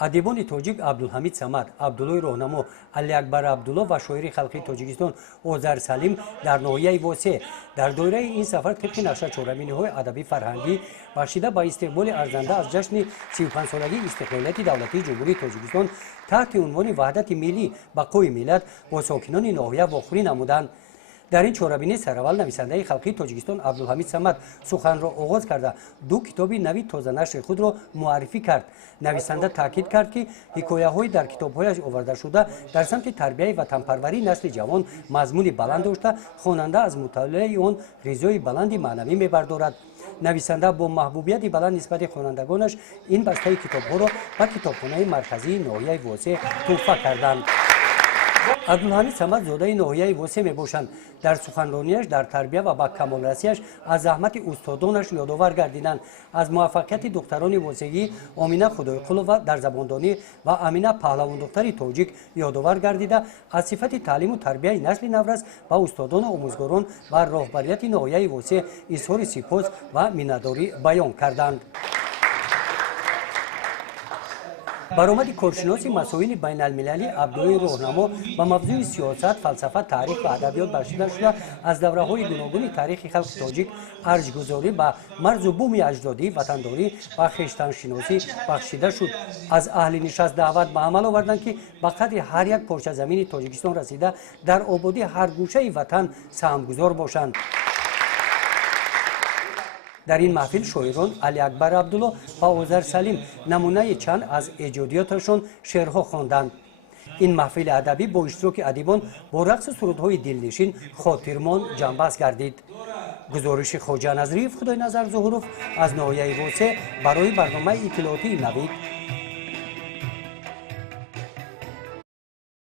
ادیبان تاجیک عبدالحمید صمد، عبدالله راهنما، علی اکبر عبدالله و شاعر خلقی تاجیکستان اوزر سلیم در ناحیه واسع در دوره این سفر طبق نقشه چهارمین‌های ادبی فرهنگی بخشیده به استقبال ارزنده از جشن 35 سالگی استقلالیت دولتی جمهوری تاجیکستان تحت عنوان وحدت ملی بقای ملت با ساکنان ناحیه واخوری نمودند. در این چهاربینی سرول نویسنده خلقی تاجیکستان عبدالحمید صمد سخن را آغاز کرده دو کتاب نوی تازه نشر خود را معرفی کرد. نویسنده تاکید کرد که حکایه‌های در کتاب‌هایش آورده شده در سمت تربیت وطن‌پروری نسل جوان مضمون بلند داشته خواننده از مطالعه آن غذای بلند معنوی می‌بردارد. نویسنده با محبوبیت بلند نسبت خوانندگانش این بسته کتاب‌ها را به کتابخانه مرکزی ناحیه واسع تحفه کردند. عبدالحمید صمد زاده ناحیه واسع میباشند. در سخنرانیش در تربیت و به کمال رسیش از زحمت استادانش یادآور گردیدند. از موفقیت دختران واسعی آمینه خدایقلووا در زباندانی و امینه پهلوان دختر تاجیک یادآور گردیده از صفت تعلیم و تربیت نسل نورس و استادان آموزگاران و راهبریت ناحیه واسع اظهار سپاس و مینه‌داری بیان کردند. برآمد کارشناس مسائل بین المللی عبدالله راهنما به موضوع سیاست، فلسفه، تاریخ و ادبیات برچیده شده از دوره‌های گوناگون تاریخ خلق تاجیک ارجگذاری به مرز و بوم اجدادی، وطنداری و خویشتن‌شناسی بخشیده شد. از اهل نشست دعوت به عمل آوردند که به قدر هر یک پارچه زمین تاجیکستان رسیده در آبادی هر گوشه وطن سهمگذار باشند. در این محفل شاعران علی اکبر عبدالله و اوزر سلیم نمونه چند از ایجادیاتشان شعرها خواندند. این محفل ادبی با اشتراک ادیبان با رقص سرودهای دلنشین خاطرمان جنبست گردید. گزارش خواجه نظریف خدای نظر ظهوروف از ناحیه واسع برای برنامه اطلاعاتی نوید